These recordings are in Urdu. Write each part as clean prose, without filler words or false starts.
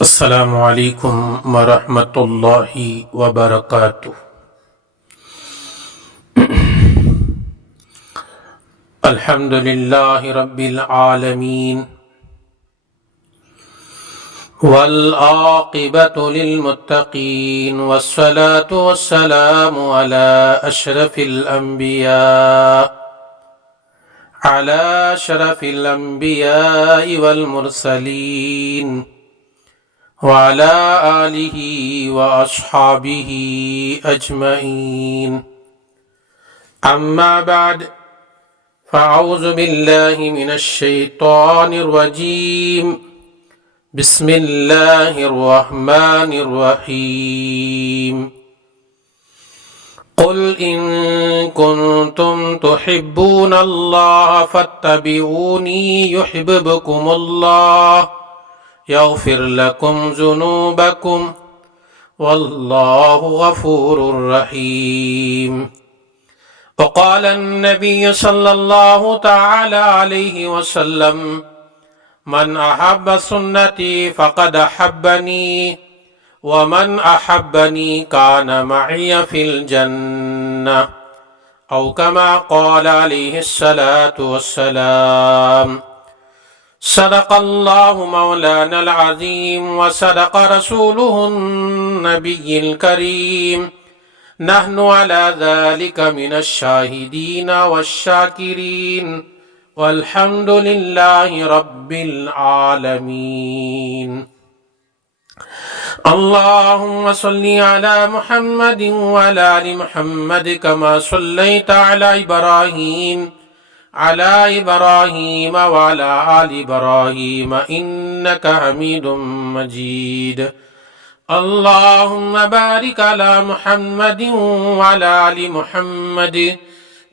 السلام علیکم ورحمۃ اللہ وبرکاتہ۔ الحمد للہ رب العالمین والعاقبۃ للمتقین والصلاة والسلام علی اشرف الانبیاء والمرسلین وعلى آلہ واصحابہ اجمعین، اما بعد فاعوذ باللہ من الشیطان الرجیم، بسم اللہ الرحمن الرحیم۔ قل ان کنتم تحبون اللہ فاتبعونی یحببکم اللہ یغفر لکم ذنوبکم واللہ غفور رحیم۔ وقال النبی صلی اللہ تعالی علیہ وسلم من احب سنتی فقد احبنی ومن احبنی کان معی فی الجنہ، او کما قال علیہ الصلاة والسلام۔ صدق اللہ مولانا العظیم وصدق رسولہ النبی الکریم، نحن علی ذلک من الشاہدین والشاکرین والحمد للہ رب العالمین۔ اللہم صلی علی محمد وعلی آل محمد کما صلیت علی ابراہیم على إبراهيم وعلى آل إبراهيم إنك حميد مجيد۔ اللهم بارك على محمد وعلى آل محمد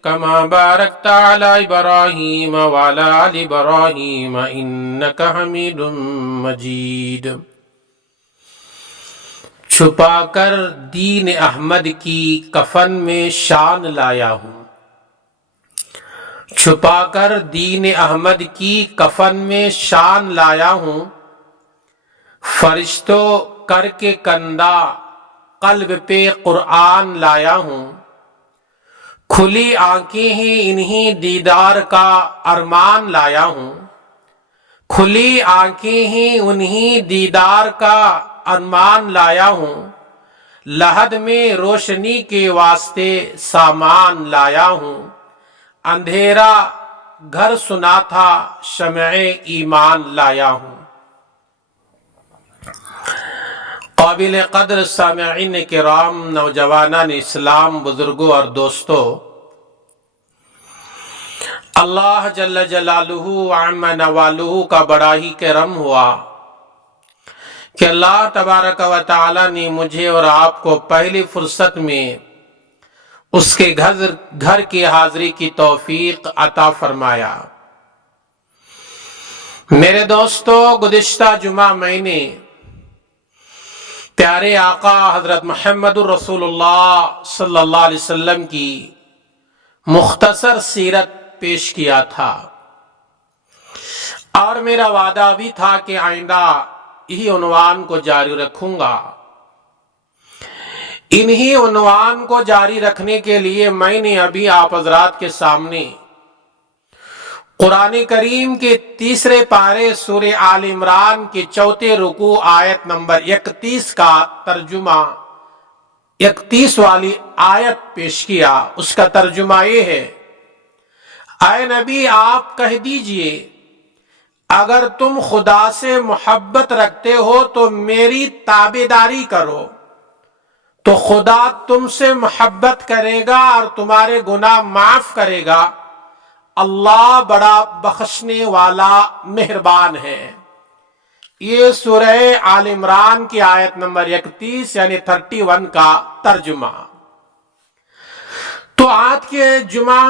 كما باركت على إبراهيم وعلى آل إبراهيم إنك حميد مجيد۔ چھپا کر دین احمد کی کفن میں شان لایا ہوں، چھپا کر دین احمد کی کفن میں شان لایا ہوں، فرشتوں کر کے کندہ قلب پہ قرآن لایا ہوں، کھلی آنکھیں ہی انہی دیدار کا ارمان لایا ہوں، کھلی آنکھیں ہی انہی دیدار کا ارمان لایا ہوں، لحد میں روشنی کے واسطے سامان لایا ہوں، اندھیرا گھر سنا تھا شمع ایمان لایا ہوں۔ قابل قدر سامعین کرام، نوجوانان اسلام، بزرگوں اور دوستوں، اللہ جل جلالہ وعم نوالہ کا بڑا ہی کرم ہوا کہ اللہ تبارک و تعالی نے مجھے اور آپ کو پہلی فرصت میں اس کے گھر کی حاضری کی توفیق عطا فرمایا۔ میرے دوستو، گزشتہ جمعہ میں نے پیارے آقا حضرت محمد الرسول اللہ صلی اللہ علیہ وسلم کی مختصر سیرت پیش کیا تھا، اور میرا وعدہ بھی تھا کہ آئندہ یہی عنوان کو جاری رکھوں گا۔ انہی عنوان کو جاری رکھنے کے لیے میں نے ابھی آپ حضرات کے سامنے قرآن کریم کے تیسرے پارے سورہ آل عمران کے چوتھے رکوع آیت نمبر 31 کا ترجمہ، 31 والی آیت پیش کیا۔ اس کا ترجمہ یہ ہے: اے نبی، آپ کہہ دیجئے اگر تم خدا سے محبت رکھتے ہو تو میری تابعداری کرو، تو خدا تم سے محبت کرے گا اور تمہارے گناہ معاف کرے گا۔ اللہ بڑا بخشنے والا مہربان ہے۔ یہ سورہ آل عمران کی آیت نمبر 31 یعنی 31 کا ترجمہ۔ تو آج کے جمعہ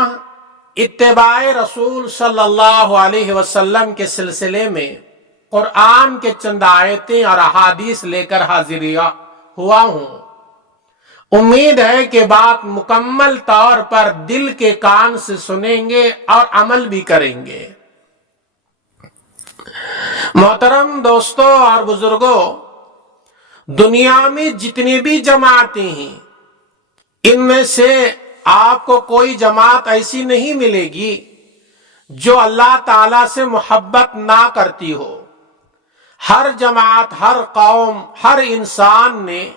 اتباع رسول صلی اللہ علیہ وسلم کے سلسلے میں قرآن کے چند آیتیں اور احادیث لے کر حاضر ہوا ہوں۔ امید ہے کہ بات مکمل طور پر دل کے کان سے سنیں گے اور عمل بھی کریں گے۔ محترم دوستوں اور بزرگوں، دنیا میں جتنی بھی جماعتیں ہیں ان میں سے آپ کو کوئی جماعت ایسی نہیں ملے گی جو اللہ تعالی سے محبت نہ کرتی ہو۔ ہر جماعت، ہر قوم، ہر انسان نے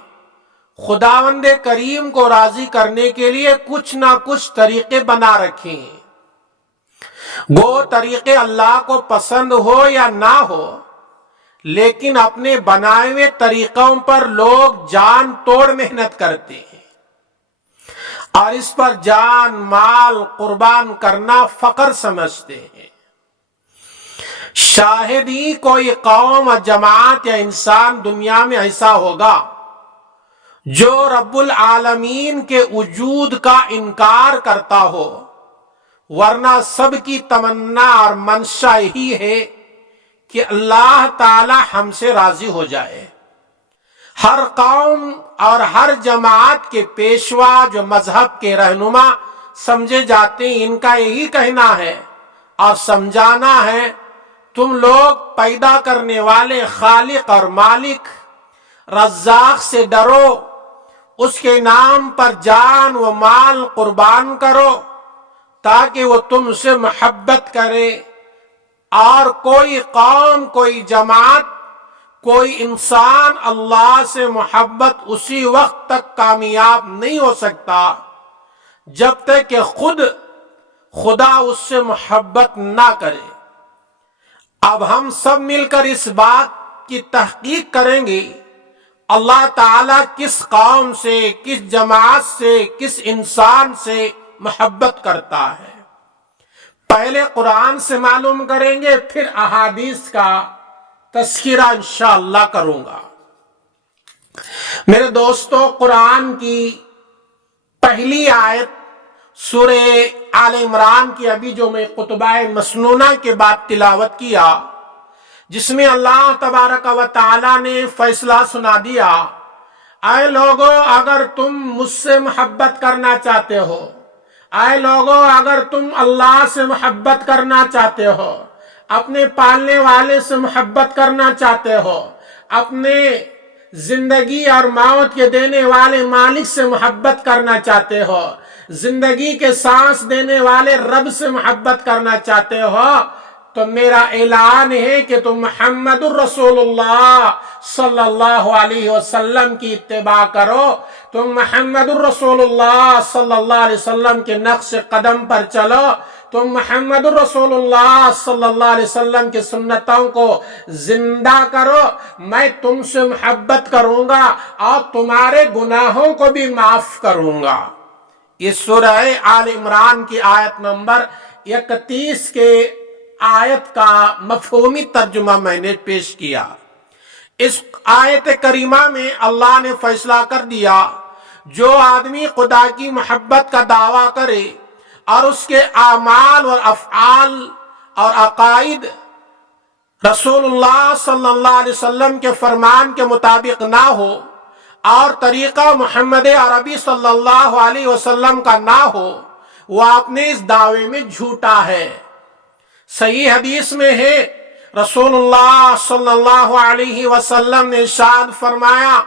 خداوند کریم کو راضی کرنے کے لیے کچھ نہ کچھ طریقے بنا رکھے ہیں۔ وہ طریقے اللہ کو پسند ہو یا نہ ہو، لیکن اپنے بنائے ہوئے طریقوں پر لوگ جان توڑ محنت کرتے ہیں اور اس پر جان مال قربان کرنا فخر سمجھتے ہیں۔ شاید ہی کوئی قوم، جماعت یا انسان دنیا میں ایسا ہوگا جو رب العالمین کے وجود کا انکار کرتا ہو، ورنہ سب کی تمنا اور منشا یہی ہے کہ اللہ تعالی ہم سے راضی ہو جائے۔ ہر قوم اور ہر جماعت کے پیشوا جو مذہب کے رہنما سمجھے جاتے ہیں، ان کا یہی کہنا ہے اور سمجھانا ہے، تم لوگ پیدا کرنے والے خالق اور مالک رزاق سے ڈرو، اس کے نام پر جان و مال قربان کرو تاکہ وہ تم سے محبت کرے۔ اور کوئی قوم، کوئی جماعت، کوئی انسان اللہ سے محبت اسی وقت تک کامیاب نہیں ہو سکتا جب تک کہ خود خدا اس سے محبت نہ کرے۔ اب ہم سب مل کر اس بات کی تحقیق کریں گے اللہ تعالیٰ کس قوم سے، کس جماعت سے، کس انسان سے محبت کرتا ہے۔ پہلے قرآن سے معلوم کریں گے، پھر احادیث کا تذکرہ انشاءاللہ کروں گا۔ میرے دوستو، قرآن کی پہلی آیت سورہ آل عمران کی ابھی جو میں خطبہ مسنونہ کے بعد تلاوت کیا، جس میں اللہ تبارک و تعالی نے فیصلہ سنا دیا، اے لوگو اگر تم مجھ سے محبت کرنا چاہتے ہو، اے لوگو اگر تم اللہ سے محبت کرنا چاہتے ہو، اپنے پالنے والے سے محبت کرنا چاہتے ہو، اپنے زندگی اور موت کے دینے والے مالک سے محبت کرنا چاہتے ہو، زندگی کے سانس دینے والے رب سے محبت کرنا چاہتے ہو، تو میرا اعلان ہے کہ تم محمد الرسول اللہ صلی اللہ علیہ وسلم کی اتباع کرو، تم محمد الرسول اللہ صلی اللہ علیہ وسلم کے نقش قدم پر چلو، تم محمد الرسول اللہ صلی اللہ علیہ وسلم کی سنتوں کو زندہ کرو، میں تم سے محبت کروں گا اور تمہارے گناہوں کو بھی معاف کروں گا۔ یہ سورہ آل عمران کی آیت نمبر 31 کے آیت کا مفہومی ترجمہ میں نے پیش کیا۔ اس آیت کریمہ میں اللہ نے فیصلہ کر دیا، جو آدمی خدا کی محبت کا دعویٰ کرے اور اس کے اعمال اور افعال اور عقائد رسول اللہ صلی اللہ علیہ وسلم کے فرمان کے مطابق نہ ہو اور طریقہ محمد عربی صلی اللہ علیہ وسلم کا نہ ہو، وہ اپنے اس دعوے میں جھوٹا ہے۔ صحیح حدیث میں ہے، رسول اللہ صلی اللہ علیہ وسلم نے ارشاد فرمایا،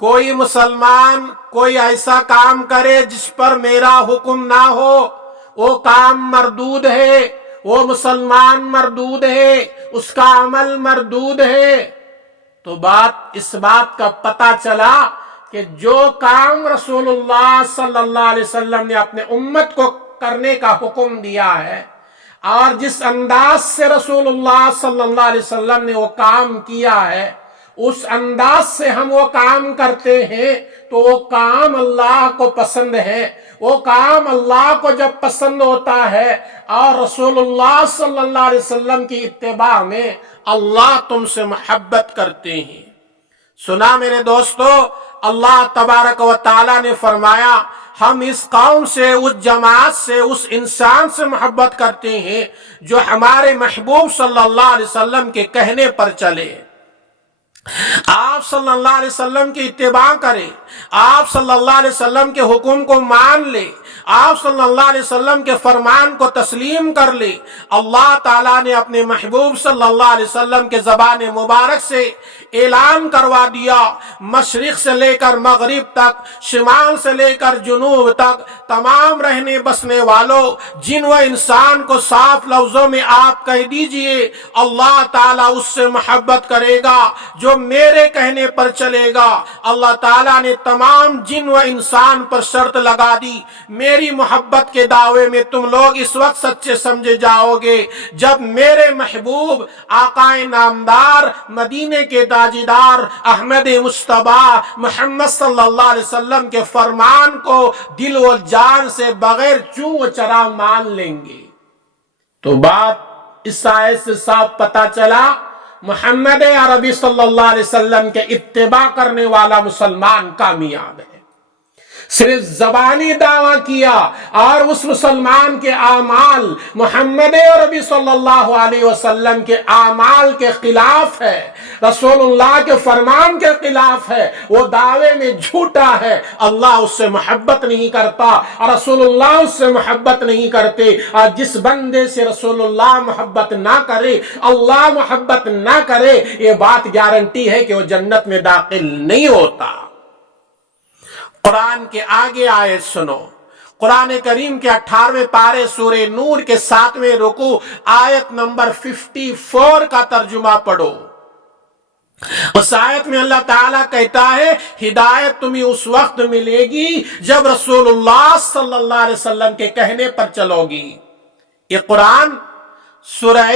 کوئی مسلمان کوئی ایسا کام کرے جس پر میرا حکم نہ ہو، وہ کام مردود ہے، وہ مسلمان مردود ہے، اس کا عمل مردود ہے۔ تو اس بات کا پتہ چلا کہ جو کام رسول اللہ صلی اللہ علیہ وسلم نے اپنے امت کو کرنے کا حکم دیا ہے اور جس انداز سے رسول اللہ صلی اللہ علیہ وسلم نے وہ کام کیا ہے، اس انداز سے ہم وہ کام کرتے ہیں تو وہ کام اللہ کو پسند ہے۔ وہ کام اللہ کو جب پسند ہوتا ہے اور رسول اللہ صلی اللہ علیہ وسلم کی اتباع میں اللہ تم سے محبت کرتے ہیں۔ سنا میرے دوستو، اللہ تبارک و تعالی نے فرمایا، ہم اس قوم سے، اس جماعت سے، اس انسان سے محبت کرتے ہیں جو ہمارے محبوب صلی اللہ علیہ وسلم کے کہنے پر چلے۔ آپ صلی اللہ علیہ وسلم کی اتباع کرے، آپ صلی اللہ علیہ وسلم کے حکم کو مان لے، آپ صلی اللہ علیہ وسلم کے فرمان کو تسلیم کر لے۔ اللہ تعالیٰ نے اپنے محبوب صلی اللہ علیہ وسلم کے زبان مبارک سے اعلان کروا دیا، مشرق سے لے کر مغرب تک، شمال سے لے کر جنوب تک، تمام رہنے بسنے والوں جن و انسان کو صاف لفظوں میں آپ کہہ دیجئے اللہ تعالیٰ اس سے محبت کرے گا جو میرے کہنے پر چلے گا۔ اللہ تعالیٰ نے تمام جن و انسان پر شرط لگا دی، میری محبت کے دعوے میں تم لوگ اس وقت سچے سمجھے جاؤ گے جب میرے محبوب آقا نامدار مدینے کے تاجدار احمد مصطفیٰ محمد صلی اللہ علیہ وسلم کے فرمان کو دل و جان سے بغیر چوں و چرا مان لیں گے۔ تو بات اس آیت سے صاف پتہ چلا محمد عربی صلی اللہ علیہ وسلم کے اتباع کرنے والا مسلمان کامیاب ہے۔ صرف زبانی دعویٰ کیا اور اس مسلمان کے اعمال محمد عربی صلی اللہ علیہ وسلم کے اعمال کے خلاف ہے، رسول اللہ کے فرمان کے خلاف ہے، وہ دعوے میں جھوٹا ہے، اللہ اس سے محبت نہیں کرتا اور رسول اللہ اس سے محبت نہیں کرتے۔ اور جس بندے سے رسول اللہ محبت نہ کرے، اللہ محبت نہ کرے، یہ بات گارنٹی ہے کہ وہ جنت میں داخل نہیں ہوتا۔ قرآن کے آگے آیت سنو، قرآن کریم کے 18ویں پارے سورہ نور کے 7ویں رکوع آیت نمبر 54 کا ترجمہ پڑھو۔ اس آیت میں اللہ تعالیٰ کہتا ہے ہدایت تمہیں اس وقت ملے گی جب رسول اللہ صلی اللہ علیہ وسلم کے کہنے پر چلو گی۔ یہ قرآن سورہ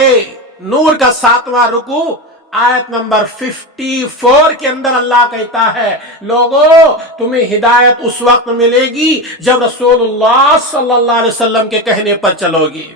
نور کا 7واں رکوع آیت نمبر 54 کے اندر اللہ کہتا ہے لوگو تمہیں ہدایت اس وقت ملے گی جب رسول اللہ صلی اللہ علیہ وسلم کے کہنے پر چلو گی۔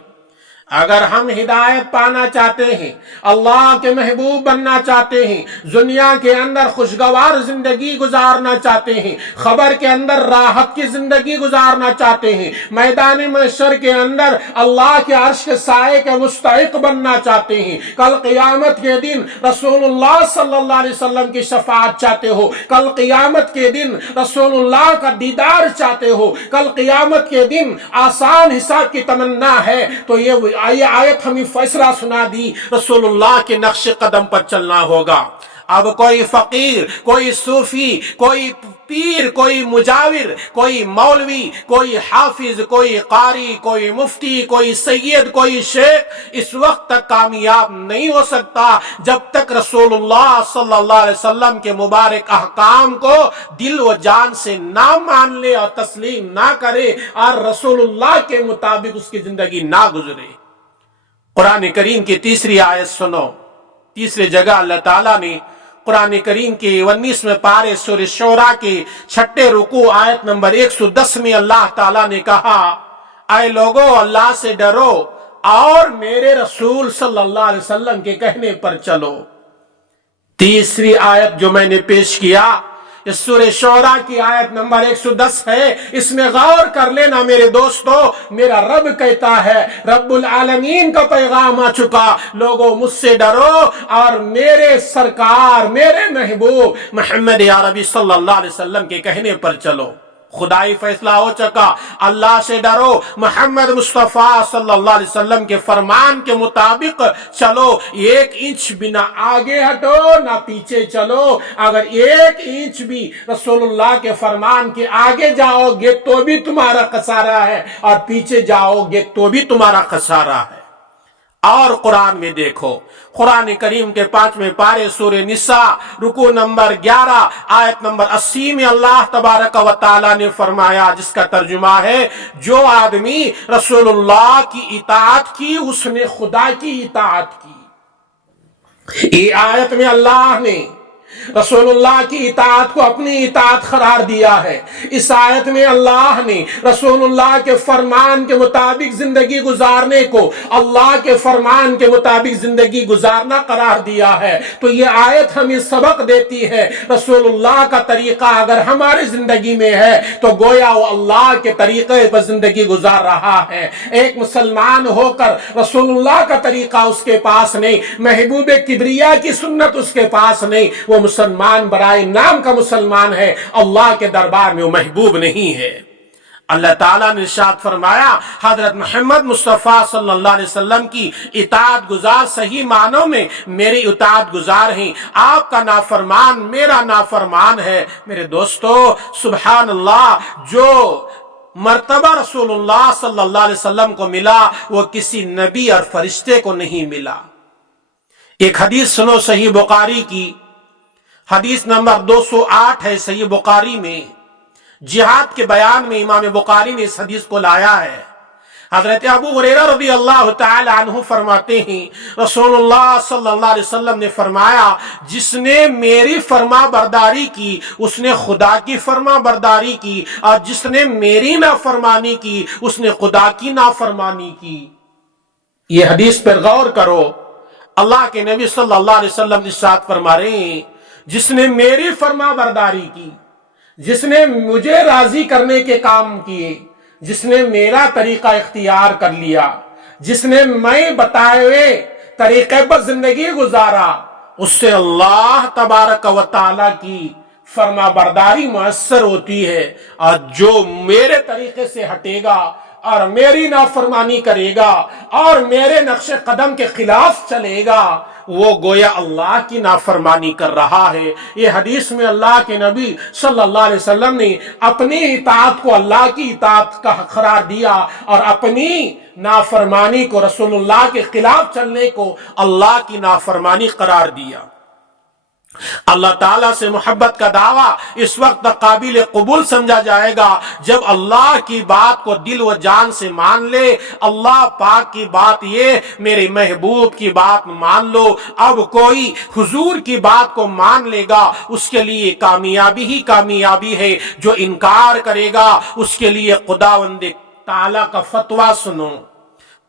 اگر ہم ہدایت پانا چاہتے ہیں، اللہ کے محبوب بننا چاہتے ہیں، دنیا کے اندر خوشگوار زندگی گزارنا چاہتے ہیں، خبر کے اندر راحت کی زندگی گزارنا چاہتے ہیں، میدان محشر کے اندر اللہ کے عرش کے سائے کے مستحق بننا چاہتے ہیں، کل قیامت کے دن رسول اللہ صلی اللہ علیہ وسلم کی شفاعت چاہتے ہو، کل قیامت کے دن رسول اللہ کا دیدار چاہتے ہو، کل قیامت کے دن آسان حساب کی تمنا ہے، تو یہ آیت ہمیں فیصلہ سنا دی رسول اللہ کے نقش قدم پر چلنا ہوگا۔ اب کوئی فقیر، کوئی صوفی، کوئی پیر، کوئی مجاور، کوئی مولوی، کوئی حافظ، کوئی قاری، کوئی مفتی، کوئی سید، کوئی شیخ اس وقت تک کامیاب نہیں ہو سکتا جب تک رسول اللہ صلی اللہ علیہ وسلم کے مبارک احکام کو دل و جان سے نہ مان لے اور تسلیم نہ کرے اور رسول اللہ کے مطابق اس کی زندگی نہ گزرے۔ قرآن کریم کی تیسری آیت سنو، تیسری جگہ اللہ تعالیٰ نے قرآن کریم کے 19ویں پارے سورہ شعراء کے 6 رکوع آیت نمبر 110 میں اللہ تعالیٰ نے کہا اے لوگو اللہ سے ڈرو اور میرے رسول صلی اللہ علیہ وسلم کے کہنے پر چلو۔ تیسری آیت جو میں نے پیش کیا اس سورہ شعراء کی آیت نمبر 110 ہے، اس میں غور کر لینا میرے دوستو، میرا رب کہتا ہے، رب العالمین کا پیغام آ چکا، لوگوں مجھ سے ڈرو اور میرے سرکار، میرے محبوب محمد عربی صلی اللہ علیہ وسلم کے کہنے پر چلو۔ خدائی فیصلہ ہو چکا، اللہ سے ڈرو، محمد مصطفیٰ صلی اللہ علیہ وسلم کے فرمان کے مطابق چلو، 1 انچ بھی نہ آگے ہٹو نہ پیچھے چلو۔ اگر 1 انچ بھی رسول اللہ کے فرمان کے آگے جاؤ گے تو بھی تمہارا خسارہ ہے اور پیچھے جاؤ گے تو بھی تمہارا خسارہ ہے۔ اور قرآن میں دیکھو، قرآن کریم کے 5ویں پارے سورہ نساء رکوع نمبر 11 آیت نمبر 80 میں اللہ تبارک و تعالی نے فرمایا، جس کا ترجمہ ہے جو آدمی رسول اللہ کی اطاعت کی اس نے خدا کی اطاعت کی۔ یہ آیت میں اللہ نے رسول اللہ کی اطاعت کو اپنی اطاعت قرار دیا ہے۔ اس آیت میں اللہ نے رسول اللہ کے فرمان کے مطابق زندگی گزارنے کو اللہ کے فرمان کے مطابق زندگی گزارنا قرار دیا ہے۔ تو یہ آیت ہمیں سبق دیتی ہے رسول اللہ کا طریقہ اگر ہماری زندگی میں ہے تو گویا وہ اللہ کے طریقے پر زندگی گزار رہا ہے۔ ایک مسلمان ہو کر رسول اللہ کا طریقہ اس کے پاس نہیں، محبوب کبریا کی سنت اس کے پاس نہیں، وہ مسلمان برائے نام کا مسلمان ہے، اللہ کے دربار میں وہ محبوب نہیں ہے۔ اللہ تعالیٰ نے ارشاد فرمایا، حضرت محمد مصطفیٰ صلی اللہ علیہ وسلم کی اطاعت گزار صحیح معنوں میں میری اطاعت گزار ہیں، آپ کا نافرمان میرا نافرمان ہے۔ میرے دوستو سبحان اللہ، جو مرتبہ رسول اللہ صلی اللہ علیہ وسلم کو ملا وہ کسی نبی اور فرشتے کو نہیں ملا۔ ایک حدیث سنو صحیح بخاری کی، حدیث نمبر 208 ہے صحیح بخاری میں، جہاد کے بیان میں امام بخاری نے اس حدیث کو لایا ہے۔ حضرت ابو ہریرہ رضی اللہ تعالی عنہ فرماتے ہیں رسول اللہ صلی اللہ علیہ وسلم نے فرمایا، جس نے میری فرما برداری کی اس نے خدا کی فرما برداری کی، اور جس نے میری نافرمانی کی اس نے خدا کی نافرمانی کی۔ یہ حدیث پر غور کرو، اللہ کے نبی صلی اللہ علیہ وسلم ارشاد فرما رہے ہیں، جس نے میری فرما برداری کی، جس نے مجھے راضی کرنے کے کام کیے، جس نے میرا طریقہ اختیار کر لیا، جس نے میں بتائے ہوئے طریقے پر زندگی گزارا، اس سے اللہ تبارک و تعالی کی فرما برداری مؤثر ہوتی ہے، اور جو میرے طریقے سے ہٹے گا اور میری نافرمانی کرے گا اور میرے نقش قدم کے خلاف چلے گا وہ گویا اللہ کی نافرمانی کر رہا ہے۔ یہ حدیث میں اللہ کے نبی صلی اللہ علیہ وسلم نے اپنی اطاعت کو اللہ کی اطاعت کا قرار دیا اور اپنی نافرمانی کو رسول اللہ کے خلاف چلنے کو اللہ کی نافرمانی قرار دیا۔ اللہ تعالیٰ سے محبت کا دعویٰ اس وقت قابل قبول سمجھا جائے گا جب اللہ کی بات کو دل و جان سے مان لے۔ اللہ پاک کی بات یہ، میرے محبوب کی بات مان لو۔ اب کوئی حضور کی بات کو مان لے گا اس کے لیے کامیابی ہی کامیابی ہے، جو انکار کرے گا اس کے لیے خداوند تعالیٰ کا فتویٰ سنو۔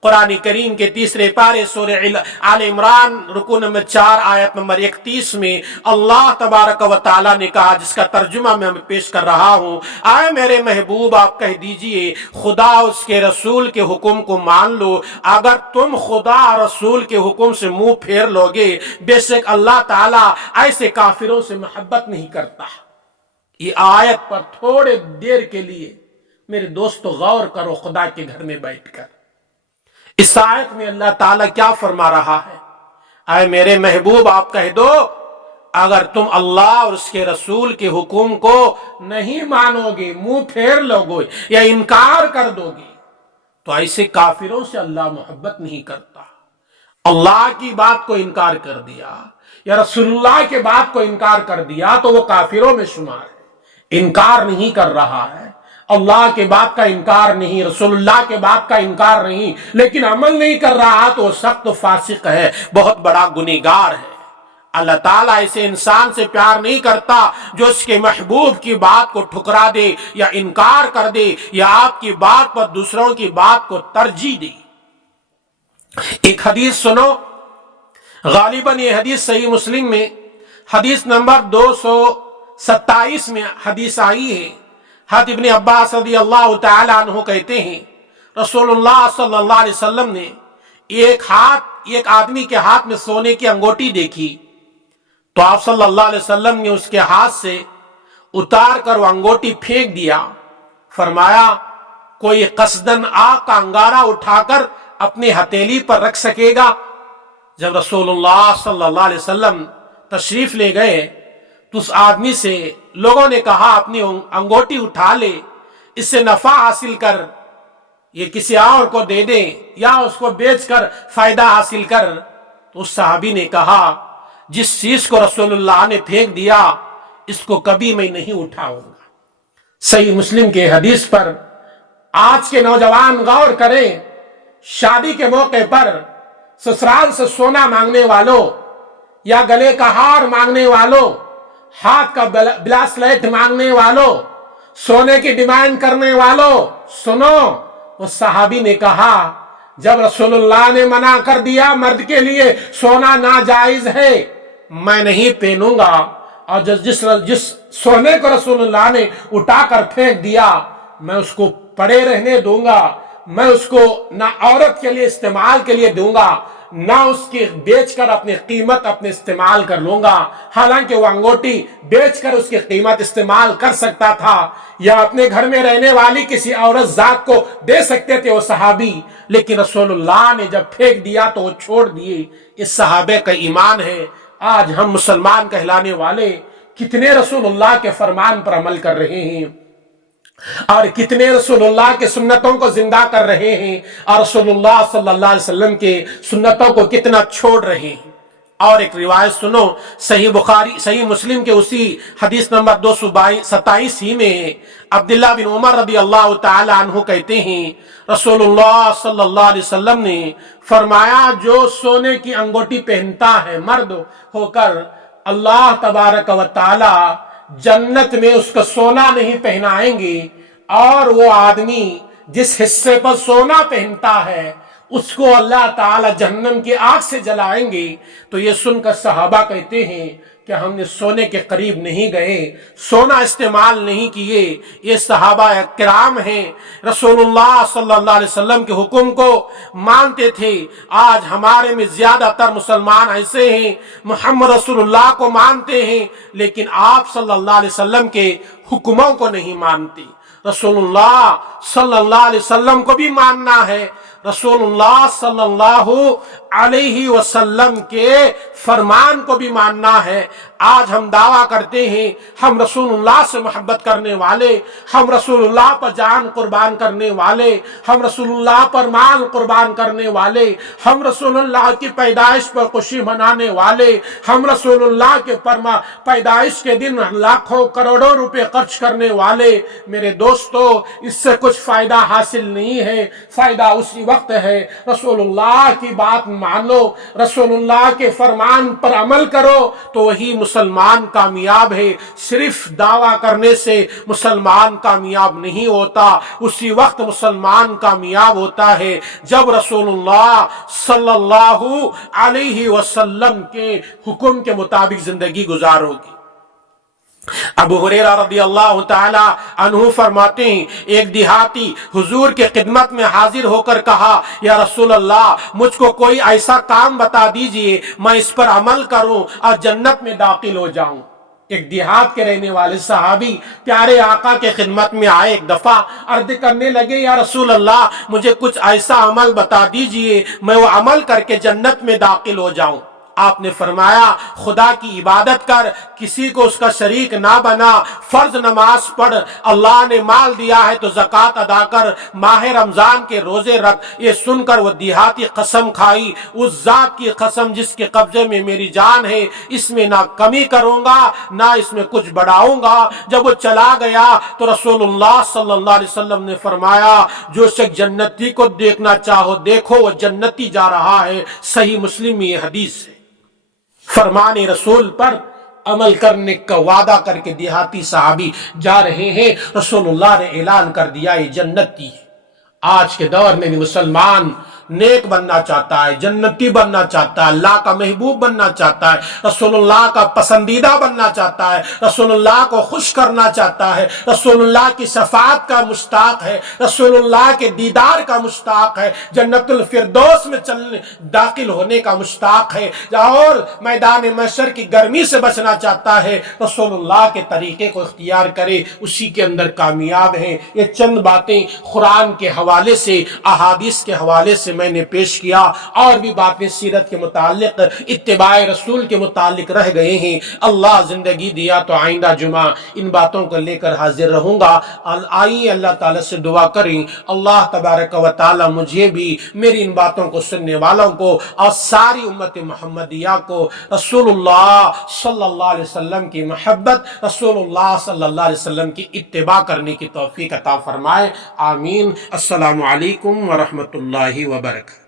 قرآن کریم کے تیسرے پارے سورہ آل عمران رکوع نمبر 4 آیت نمبر 31 میں اللہ تبارک و تعالیٰ نے کہا، جس کا ترجمہ میں پیش کر رہا ہوں، آئے میرے محبوب آپ کہہ دیجئے خدا اس کے رسول کے حکم کو مان لو۔ اگر تم خدا رسول کے حکم سے منہ پھیر لوگے، بے شک اللہ تعالیٰ ایسے کافروں سے محبت نہیں کرتا۔ یہ آیت پر تھوڑے دیر کے لیے میرے دوستو غور کرو، خدا کے گھر میں بیٹھ کر اس آیت میں اللہ تعالیٰ کیا فرما رہا ہے؟ اے میرے محبوب آپ کہہ دو، اگر تم اللہ اور اس کے رسول کے حکم کو نہیں مانو گے، منہ پھیر لوگے یا انکار کر دو گے، تو ایسے کافروں سے اللہ محبت نہیں کرتا۔ اللہ کی بات کو انکار کر دیا یا رسول اللہ کے بات کو انکار کر دیا تو وہ کافروں میں شمار ہے۔ انکار نہیں کر رہا ہے، اللہ کے بات کا انکار نہیں، رسول اللہ کے بات کا انکار نہیں، لیکن عمل نہیں کر رہا تو وہ سخت فاسق ہے، بہت بڑا گنہگار ہے۔ اللہ تعالیٰ ایسے انسان سے پیار نہیں کرتا جو اس کے محبوب کی بات کو ٹھکرا دے یا انکار کر دے یا آپ کی بات پر دوسروں کی بات کو ترجیح دے۔ ایک حدیث سنو، غالباً یہ حدیث صحیح مسلم میں حدیث نمبر 227 میں حدیث آئی ہے۔ حضرت ابن عباس رضی اللہ تعالی عنہ کہتے ہیں رسول اللہ صلی اللہ علیہ وسلم نے ایک آدمی کے ہاتھ میں سونے کی انگوٹی دیکھی تو آپ صلی اللہ علیہ وسلم نے اس کے ہاتھ سے اتار کر وہ انگوٹی پھینک دیا۔ فرمایا کوئی قصدن آگ کا انگارہ اٹھا کر اپنی ہتھیلی پر رکھ سکے گا؟ جب رسول اللہ صلی اللہ علیہ وسلم تشریف لے گئے تو اس آدمی سے لوگوں نے کہا اپنی انگوٹی اٹھا لے، اس سے نفع حاصل کر، یہ کسی اور کو دے دیں یا اس کو بیچ کر فائدہ حاصل کر۔ تو اس صحابی نے کہا جس چیز کو رسول اللہ نے پھینک دیا اس کو کبھی میں نہیں اٹھاؤں گا۔ صحیح مسلم کے حدیث پر آج کے نوجوان غور کریں، شادی کے موقع پر سسرال سے سونا مانگنے والوں یا گلے کا ہار مانگنے والوں، ہاتھ کا بلاسلیٹ مانگنے والوں، سونے کی ڈیمانڈ کرنے والوں، سنو، اس صحابی نے کہا جب رسول اللہ نے منع کر دیا مرد کے لیے سونا ناجائز ہے، میں نہیں پہنوں گا، اور جس سونے کو رسول اللہ نے اٹھا کر پھینک دیا میں اس کو پڑے رہنے دوں گا، میں اس کو نہ عورت کے لیے استعمال کے لیے دوں گا، نہ اس کی بیچ کر اپنی قیمت اپنے استعمال کر لوں گا۔ حالانکہ وہ انگوٹھی بیچ کر اس کی قیمت استعمال کر سکتا تھا، یا اپنے گھر میں رہنے والی کسی عورت ذات کو دے سکتے تھے وہ صحابی، لیکن رسول اللہ نے جب پھینک دیا تو وہ چھوڑ دیے۔ اس صحابے کا ایمان ہے۔ آج ہم مسلمان کہلانے والے کتنے رسول اللہ کے فرمان پر عمل کر رہے ہیں، اور کتنے رسول اللہ کے سنتوں کو زندہ کر رہے ہیں، اور رسول اللہ صلی اللہ علیہ وسلم کے سنتوں کو کتنا چھوڑ رہے ہیں۔ اور ایک روایت سنو، صحیح مسلم کے اسی حدیث نمبر 227 ہی میں عبداللہ بن عمر رضی اللہ تعالی عنہ کہتے ہیں رسول اللہ صلی اللہ علیہ وسلم نے فرمایا، جو سونے کی انگوٹھی پہنتا ہے مرد ہو کر، اللہ تبارک و تعالی جنت میں اس کو سونا نہیں پہنائیں گے، اور وہ آدمی جس حصے پر سونا پہنتا ہے اس کو اللہ تعالی جہنم کی آگ سے جلائیں گے۔ تو یہ سن کر صحابہ کہتے ہیں کہ ہم نے سونے کے قریب نہیں گئے، سونا استعمال نہیں کیے۔ یہ صحابہ کرام ہیں، رسول اللہ صلی اللہ علیہ وسلم کے حکم کو مانتے تھے۔ آج ہمارے میں زیادہ تر مسلمان ایسے ہیں، محمد رسول اللہ کو مانتے ہیں لیکن آپ صلی اللہ علیہ وسلم کے حکموں کو نہیں مانتے۔ رسول اللہ صلی اللہ علیہ وسلم کو بھی ماننا ہے، رسول اللہ صلی اللہ علیہ وسلم کے فرمان کو بھی ماننا ہے۔ آج ہم دعویٰ کرتے ہیں ہم رسول اللہ سے محبت کرنے والے، ہم رسول اللہ پر جان قربان کرنے والے، ہم رسول اللہ پر مال قربان کرنے والے، ہم رسول اللہ کی پیدائش پر خوشی منانے والے، ہم رسول اللہ کے پیدائش کے دن لاکھوں کروڑوں روپے خرچ کرنے والے۔ میرے دوستو، اس سے کچھ فائدہ حاصل نہیں ہے، فائدہ اسی وقت ہے رسول اللہ کی بات مانو، رسول اللہ کے فرمان پر عمل کرو تو وہی مسلمان کامیاب ہے۔ صرف دعویٰ کرنے سے مسلمان کامیاب نہیں ہوتا، اسی وقت مسلمان کامیاب ہوتا ہے جب رسول اللہ صلی اللہ علیہ وسلم کے حکم کے مطابق زندگی گزارو گی۔ ابو ہریرہ رضی اللہ تعالی عنہ فرماتے ہیں، ایک دیہاتی حضور کے خدمت میں حاضر ہو کر کہا، یا رسول اللہ، مجھ کو کوئی ایسا کام بتا دیجئے میں اس پر عمل کروں اور جنت میں داخل ہو جاؤں۔ ایک دیہات کے رہنے والے صحابی پیارے آقا کے خدمت میں آئے، ایک دفعہ عرض کرنے لگے، یا رسول اللہ، مجھے کچھ ایسا عمل بتا دیجئے میں وہ عمل کر کے جنت میں داخل ہو جاؤں۔ آپ نے فرمایا، خدا کی عبادت کر، کسی کو اس کا شریک نہ بنا، فرض نماز پڑھ، اللہ نے مال دیا ہے تو زکوٰۃ ادا کر، ماہ رمضان کے روزے رکھ۔ یہ سن کر وہ دیہاتی قسم کھائی، اس ذات کی قسم جس کے قبضے میں میری جان ہے، اس میں نہ کمی کروں گا نہ اس میں کچھ بڑھاؤں گا۔ جب وہ چلا گیا تو رسول اللہ صلی اللہ علیہ وسلم نے فرمایا، جو شخص جنتی کو دیکھنا چاہو دیکھو، وہ جنتی جا رہا ہے۔ صحیح مسلم میں یہ حدیث ہے۔ فرمان رسول پر عمل کرنے کا وعدہ کر کے دیہاتی صحابی جا رہے ہیں، رسول اللہ نے اعلان کر دیا یہ جنتی ہے۔ آج کے دور میں بھی مسلمان نیک بننا چاہتا ہے، جنتی بننا چاہتا ہے، اللہ کا محبوب بننا چاہتا ہے، رسول اللہ کا پسندیدہ بننا چاہتا ہے، رسول اللہ کو خوش کرنا چاہتا ہے، رسول اللہ کی شفاعت کا مشتاق ہے، رسول اللہ کے دیدار کا مشتاق ہے، جنت الفردوس میں داخل ہونے کا مشتاق ہے، اور میدان محشر کی گرمی سے بچنا چاہتا ہے، رسول اللہ کے طریقے کو اختیار کرے، اسی کے اندر کامیاب ہے۔ یہ چند باتیں قرآن کے حوالے سے، احادیث کے حوالے سے میں نے پیش کیا، اور بھی باتیں سیرت کے متعلق، اتباع رسول کے متعلق رہ گئے ہیں۔ اللہ زندگی دیا تو آئندہ جمعہ ان باتوں کو لے کر حاضر رہوں گا۔ آئیے اللہ تعالیٰ سے دعا کریں، اللہ تبارک و تعالیٰ مجھے بھی، میری ان باتوں کو سننے والوں کو اور ساری امت محمدیہ کو رسول اللہ صلی اللہ علیہ وسلم کی محبت، رسول اللہ صلی اللہ علیہ وسلم کی اتباع کرنے کی توفیق عطا فرمائے، آمین۔ السلام علیکم ورحمۃ اللہ وبرکاتہ۔